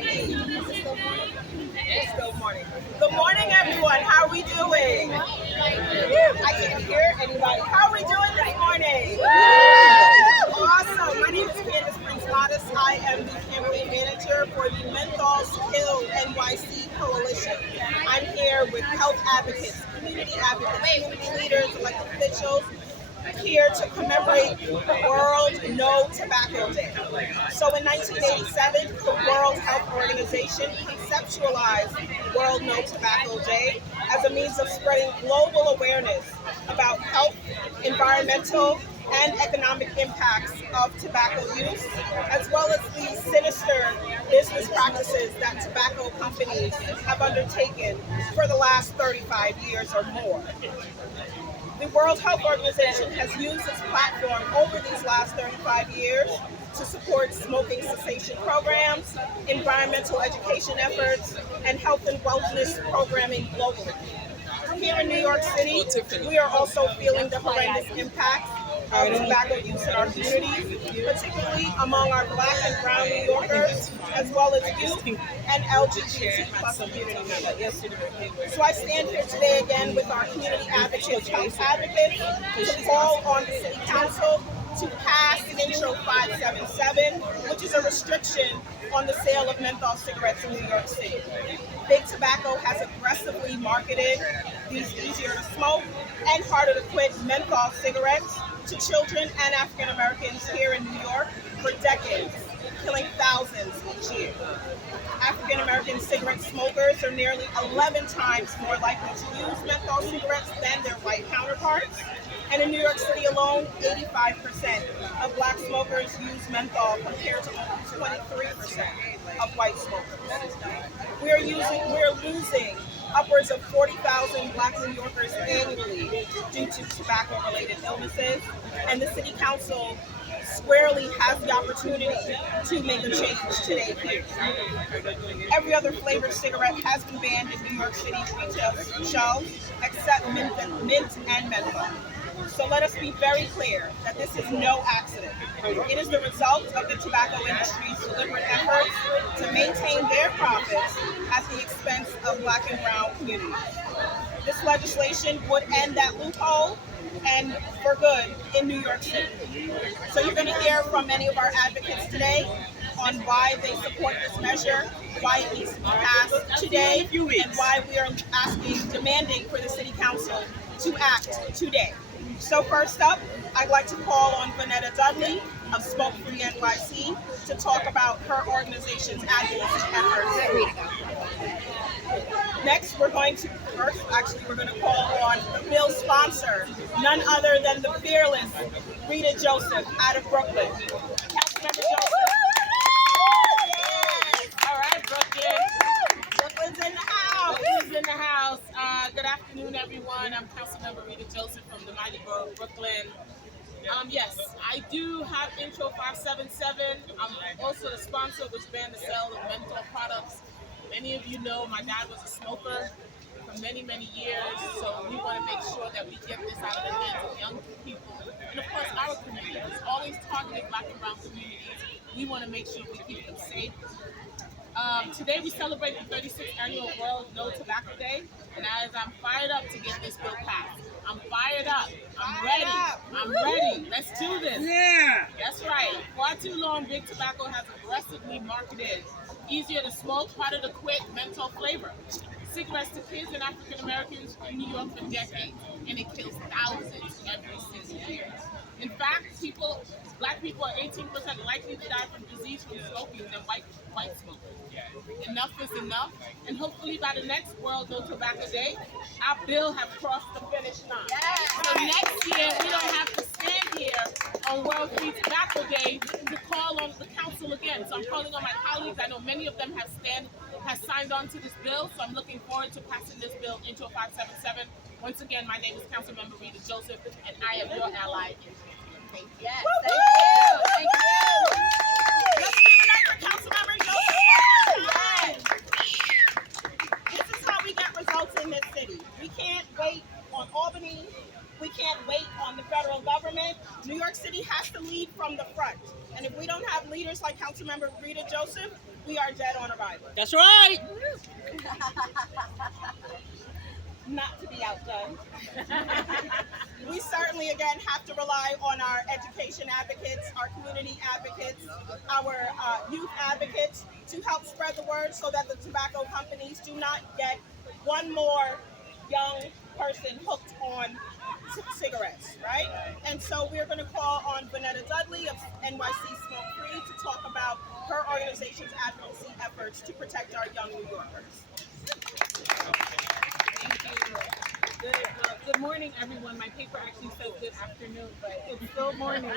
Alrighty. It's still morning. Good morning, everyone. How are we doing? I can't hear anybody. How are we doing this morning? Awesome. My name is Candace Prince-Modest. I am the campaign manager for the Menthol Skill NYC Coalition. I'm here with health advocates, community leaders, elected officials, here to commemorate World No Tobacco Day. So in 1987, the World Health Organization conceptualized World No Tobacco Day as a means of spreading global awareness about health, environmental, and economic impacts of tobacco use, as well as the sinister business practices that tobacco companies have undertaken for the last 35 years or more. The World Health Organization has used its platform over these last 35 years to support smoking cessation programs, environmental education efforts, and health and wellness programming globally. Here in New York City, we are also feeling the horrendous impact of tobacco use in our communities, particularly among our Black and Brown New Yorkers, as well as youth and LGBT plus community members. So I stand here today again with our community advocates, health advocates, to call on the City Council to pass Intro 577, which is a restriction on the sale of menthol cigarettes in New York City. Big Tobacco has aggressively marketed these easier to smoke and harder to quit menthol cigarettes to children and African Americans here in New York for decades, killing thousands each year. African American cigarette smokers are nearly 11 times more likely to use menthol cigarettes than their white counterparts. And in New York City alone, 85% of Black smokers use menthol compared to only 23% of white smokers. We're losing upwards of 40,000 Black New Yorkers annually due to tobacco-related illnesses, and the City Council squarely has the opportunity to make a change today here. Every other flavored cigarette has been banned in New York City retail shelves except mint and menthol. So let us be very clear that this is no accident. It is the result of the tobacco industry's deliberate efforts to maintain their profits at the expense of Black and Brown communities. This legislation would end that loophole and for good in New York City. So you're going to hear from many of our advocates today on why they support this measure, why it needs to be passed today, and why we are demanding for the City Council to act today. So first up, I'd like to call on Vanetta Dudley of Smoke Free NYC to talk about her organization's advocacy efforts. Next, we're going to call on the bill's sponsor, none other than the fearless Rita Joseph out of Brooklyn. Councilmember Joseph. Yes. All right, Brooklyn. Brooklyn's in the house. Brooklyn's in the house. Good afternoon, everyone. I'm Councilmember Rita Joseph from the mighty borough of Brooklyn. Yes, I do have Intro 577. I'm also the sponsor which banned the sale of menthol products. Many of you know my dad was a smoker for many, many years, so we want to make sure that we get this out of the hands of young people. And of course, our community is always targeting Black and Brown communities. We want to make sure we keep them safe. Today we celebrate the 36th annual World No Tobacco Day, and as I'm fired up to get this bill passed. I'm fired up. I'm ready. Let's do this. Yeah. That's right. Far too long, Big Tobacco has aggressively marketed easier to smoke, harder to quit menthol flavor cigarettes to kids and African Americans in New York for decades, and it kills thousands every single year. In fact, Black people are 18% likely to die from disease from smoking than white smokers. Enough is enough, and hopefully by the next World No Tobacco Day, our bill have crossed the finish line. So next year, we don't have to stand here on World Free Tobacco Day to call on the council again. So I'm calling on my colleagues. I know many of them have signed on to this bill, so I'm looking forward to passing this bill into a 577. Once again, my name is Councilmember Rita Joseph, and I am your ally in thank you. Yes, thank you. Let's give it up for Councilmember Joseph. This is how we get results in this city. We can't wait on Albany. We can't wait on the federal government. New York City has to lead from the front. And if we don't have leaders like Councilmember Rita Joseph, we are dead on arrival. That's right. Not to be outdone. We certainly, again, have to rely on our education advocates, our community advocates, our youth advocates to help spread the word so that the tobacco companies do not get one more young person hooked on cigarettes, right? And so we're going to call on Vanetta Dudley of NYC Smoke Free to talk about her organization's advocacy efforts to protect our young New Yorkers. Good morning, everyone. My paper actually says good afternoon, but it's still morning.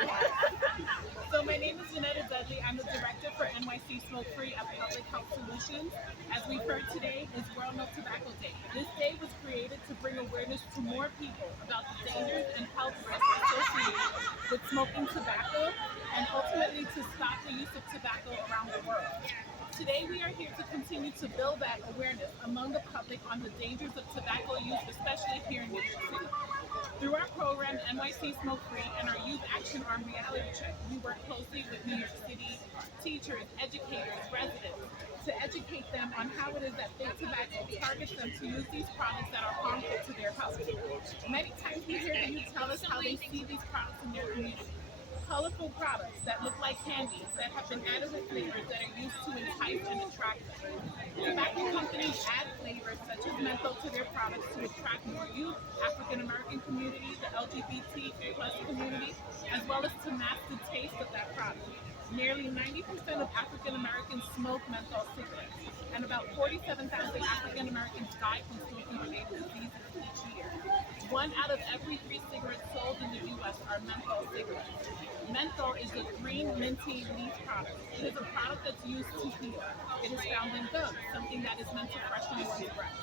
So my name is Rita Dudley. I'm the director for NYC Smoke Free at Public Health Solutions. As we've heard today is World No Tobacco Day. This day was created to bring awareness to more people about the dangers and health risks associated with smoking tobacco and ultimately to stop the use of tobacco around the world. Today we are here to continue to build that awareness among the public on the dangers of tobacco use, especially here in New York City. Through our program, NYC Smoke Free, and our Youth Action Arm Reality Check, we work closely with New York City teachers, educators, residents, to educate them on how it is that big tobacco targets them to use these products that are harmful to their health. Many times we hear the youth tell us how they see these products in their community. Colorful products that look like candy that have been added with flavors that are used to entice and attract them. Tobacco companies add flavors such as menthol to their products to attract more youth, African American community, the LGBT plus community, as well as to mask the taste of that product. Nearly 90% of African Americans smoke menthol cigarettes, and about 47,000 African Americans die from smoking-related diseases each year. 1 out of every 3 cigarettes sold in the U.S. are menthol cigarettes. Menthol is a green minty leaf product. It is a product that's used to heal. It is found in gum, something that is meant to freshen one's breath.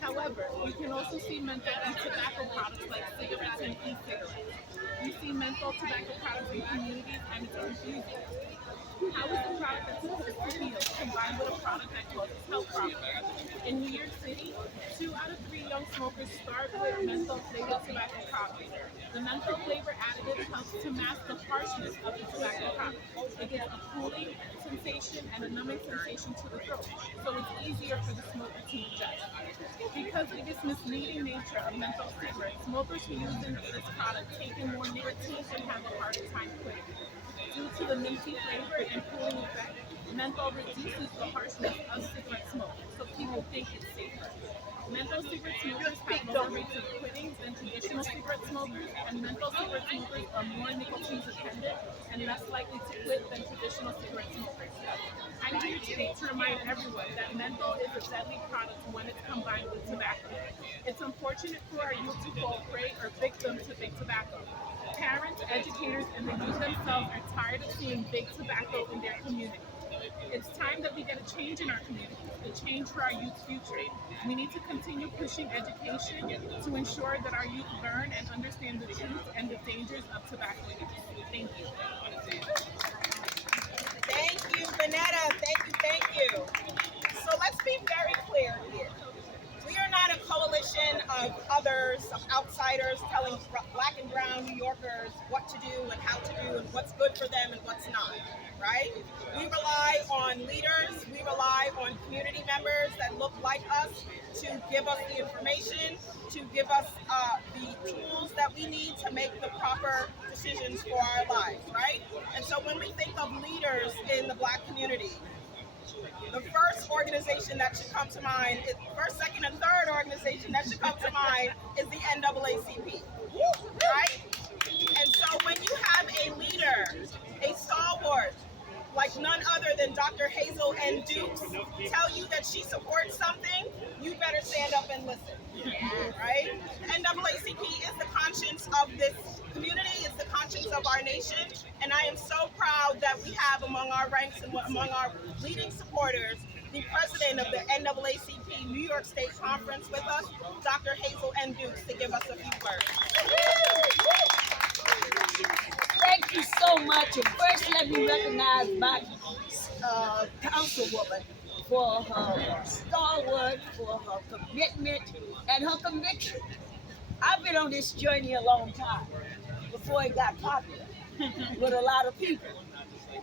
However, you can also see menthol in tobacco products like cigarettes and e-cigarettes. You see menthol tobacco products in communities, and it's confusing. How is a product that's supposed to heal combined with a product that causes health problems? In New York City, 2 out of 3 young smokers start with menthol flavored tobacco products. The menthol flavor additive helps to mask the harshness of the tobacco product. It gives a cooling sensation and a numbing sensation to the throat, so it's easier for the smoker to ingest. Because of this misleading nature of menthol cigarettes, smokers who use this product take in more nicotine and have a harder time quitting. Due to the minty flavor and cooling effect, menthol reduces the harshness of cigarette smoke, so people think it's safer. Menthol cigarette smokers have lower rates of quitting than traditional cigarette smokers, and menthol cigarette smokers are more nicotine dependent and less likely to quit than traditional cigarette smokers. I'm here today to remind everyone that menthol is a deadly product when it's combined with tobacco. It's unfortunate for our youth to fall prey or victim to big tobacco. Parents, educators, and the youth themselves are tired of seeing big tobacco in their community. It's time that we get a change in our community, a change for our youth's future. We need to continue pushing education to ensure that our youth learn and understand the truth and the dangers of tobacco use. Thank you. Thank you, Vanetta. Thank you. So let's be very clear here. We are not a coalition of others, of outsiders, telling black and brown New Yorkers what to do and how to do and what's good for them and what's not, right? We rely on leaders, we rely on community members that look like us to give us the information, to give us the tools that we need to make the proper decisions for our lives, right? And so when we think of leaders in the black community, the first organization that should come to mind, first, second, and third organization that should come to mind is the NAACP, right? And so when you have a leader, a stalwart, like none other than Dr. Hazel N. Dukes, tell you that she supports something, you better stand up and listen, right? NAACP is the conscience of this community, is the conscience of our nation, and I am so proud that we have among our ranks and among our leading supporters the president of the NAACP New York State Conference with us, Dr. Hazel N. Dukes, to give us a few words. Thank you so much. And first, let me recognize my councilwoman for her stalwart, for her commitment, and her conviction. I've been on this journey a long time before it got popular with a lot of people.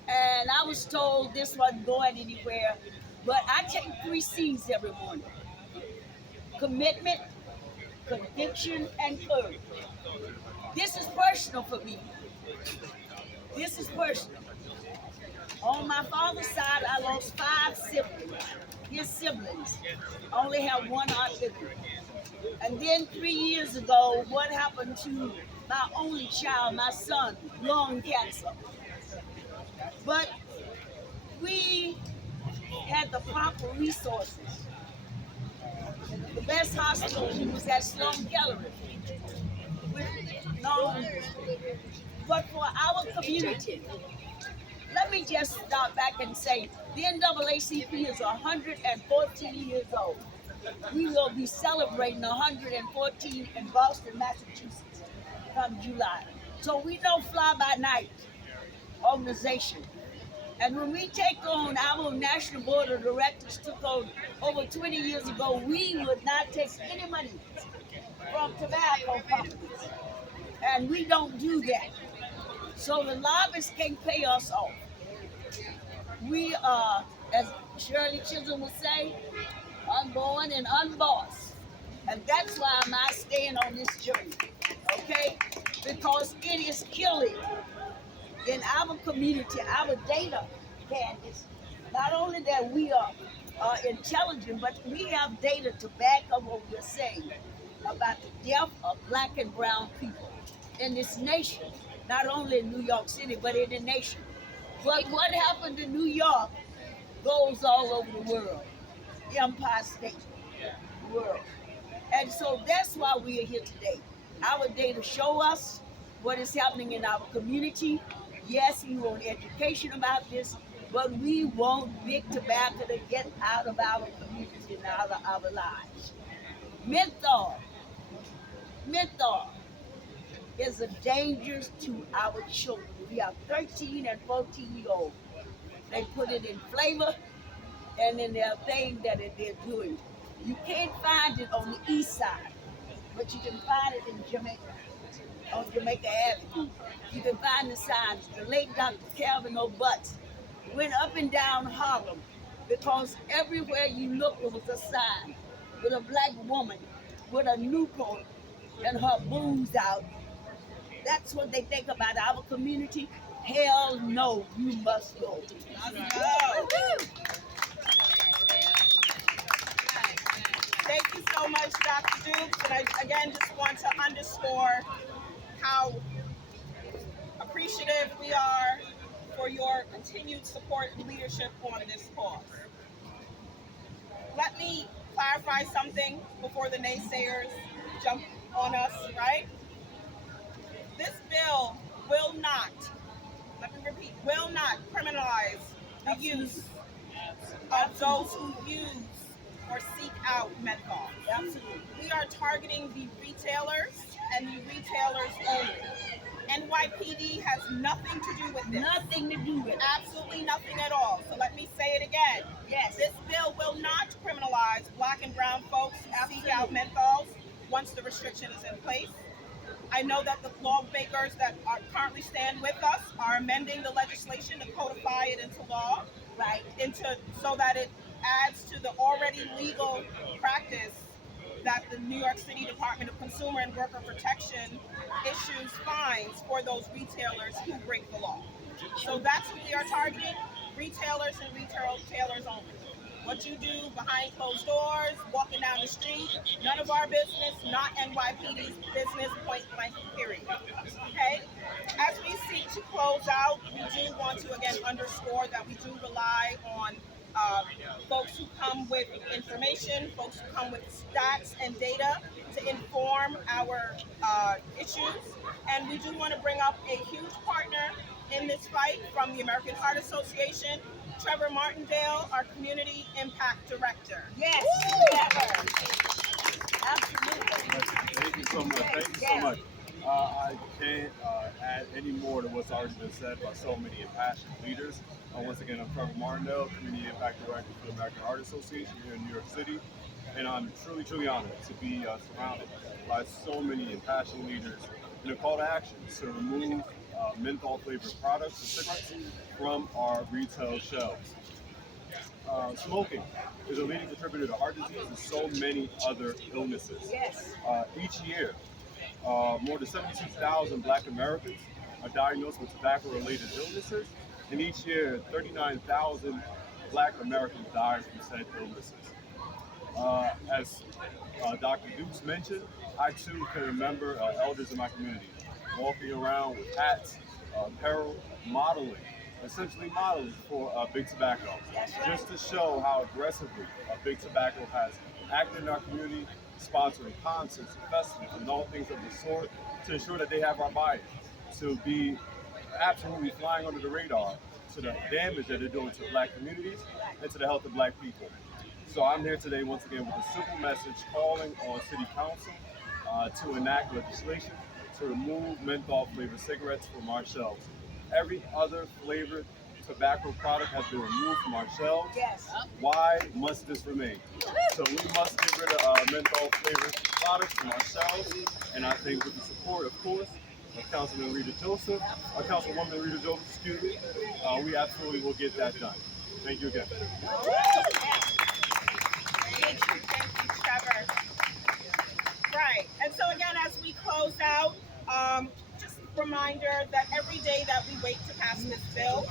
And I was told this wasn't going anywhere But I take 3 C's every morning: commitment, conviction, and courage. This is personal for me. This is personal. On my father's side, I lost 5 siblings. His siblings. I only have one aunt living. And then 3 years ago, what happened to my only child, my son, lung cancer? But we had the proper resources. The best hospital, he was at Sloan Kettering. No, but for our community, let me just stop back and say the NAACP is 114 years old. We will be celebrating 114 in Boston, Massachusetts come July. So we don't fly by night organization. And when we take on our national board of directors took on over 20 years ago, we would not take any money from tobacco companies. And we don't do that. So the lobbyists can't pay us off. We are, as Shirley Chisholm would say, unborn and unbossed. And that's why I'm not staying on this journey, okay? Because it is killing in our community, our data, Candace. Not only that we are intelligent, but we have data to back up what we're saying about the death of black and brown people in this nation, not only in New York City, but in the nation. But what happened in New York goes all over the world, the Empire State world. And so that's why we are here today. Our data show us what is happening in our community. Yes, we want education about this, but we want big tobacco to get out of our community and out of our lives. Menthol, menthol is a danger to our children. We have 13 and 14-year-olds. They put it in flavor and in their thing that they're doing. You can't find it on the east side, but you can find it in Jamaica, on Jamaica Avenue. You can find the signs. The late Dr. Calvin O'Butts went up and down Harlem because everywhere you look, there was a sign with a black woman with a Newport and her booze out. That's what they think about our community. Hell no, you must go. Thank you so much, Dr. Dukes. And I again just want to underscore how appreciative we are for your continued support and leadership on this cause. Let me clarify something before the naysayers jump on us, right? This bill will not, let me repeat, will not criminalize the use of those who use or seek out menthol. Absolutely. We are targeting the retailers and the retailers only. NYPD has nothing to do with this. Nothing to do with it. Absolutely nothing at all. So let me say it again. Yes. This bill will not criminalize black and brown folks who seek out menthols once the restriction is in place. I know that the lawmakers that are currently stand with us are amending the legislation to codify it into law, Right. So that it adds to the already legal practice that the New York City Department of Consumer and Worker Protection issues fines for those retailers who break the law. So that's who we are targeting, retailers and retailers only. What you do behind closed doors, walking down the street, none of our business, not NYPD's business, point blank, period. Okay? As we seek to close out, we do want to again underscore that we do rely on folks who come with information, folks who come with stats and data to inform our issues. And we do want to bring up a huge partner in this fight from the American Heart Association, Trevor Martindale, our Community Impact Director. Yes. Absolutely. Thank you so much. Thank you so much. I can't add any more to what's already been said by so many impassioned leaders. Once again, I'm Trevor Martindale, Community Impact Director for the American Heart Association here in New York City. And I'm truly, truly honored to be surrounded by so many impassioned leaders in a call to action to remove menthol flavored products and cigarettes from our retail shelves. smoking is a leading contributor to heart disease and so many other illnesses. Yes. Each year, more than 72,000 Black Americans are diagnosed with tobacco-related illnesses, and each year, 39,000 Black Americans die from said illnesses. As Dr. Dukes mentioned, I too can remember elders in my community walking around with hats, apparel, essentially modeling for Big Tobacco, just to show how aggressively Big Tobacco has acted in our community, sponsoring concerts, festivals, and all things of the sort to ensure that they have our buy-in, to be absolutely flying under the radar to the damage that they're doing to Black communities and to the health of Black people. So I'm here today once again with a simple message calling on City Council to enact legislation to remove menthol flavored cigarettes from our shelves. Every other flavored tobacco product has been removed from our shelves. Yes. Why must this remain? So we must get rid of menthol flavored products from our shelves, and I think with the support, of course, of Councilwoman Rita Joseph, we absolutely will get that done. Thank you again. Thank you, Trevor. Right, and so again, as we close out, just a reminder that every day that we wait to pass this bill,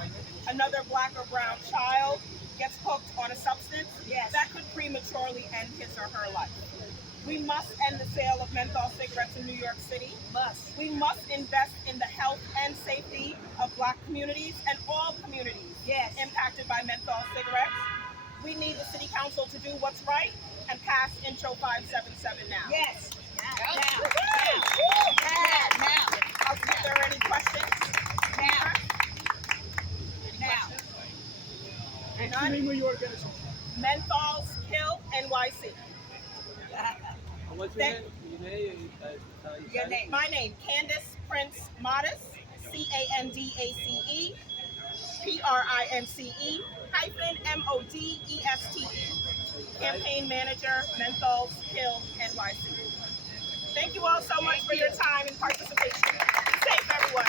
another Black or brown child gets hooked on a substance that could prematurely end his or her life. We must end the sale of menthol cigarettes in New York City. We must invest in the health and safety of Black communities and all communities impacted by menthol cigarettes. We need the City Council to do what's right and pass Intro 577 now. Yes. Now. If there are any questions? Now. And the name of your organization? Menthols Kill NYC. What's your name? Your name. My name, Candace Prince Modest, CANDACE, PRINCE MODESTE. Campaign Manager, Menthols Kill NYC. Thank you all so much for your time and participation. Be safe, everyone.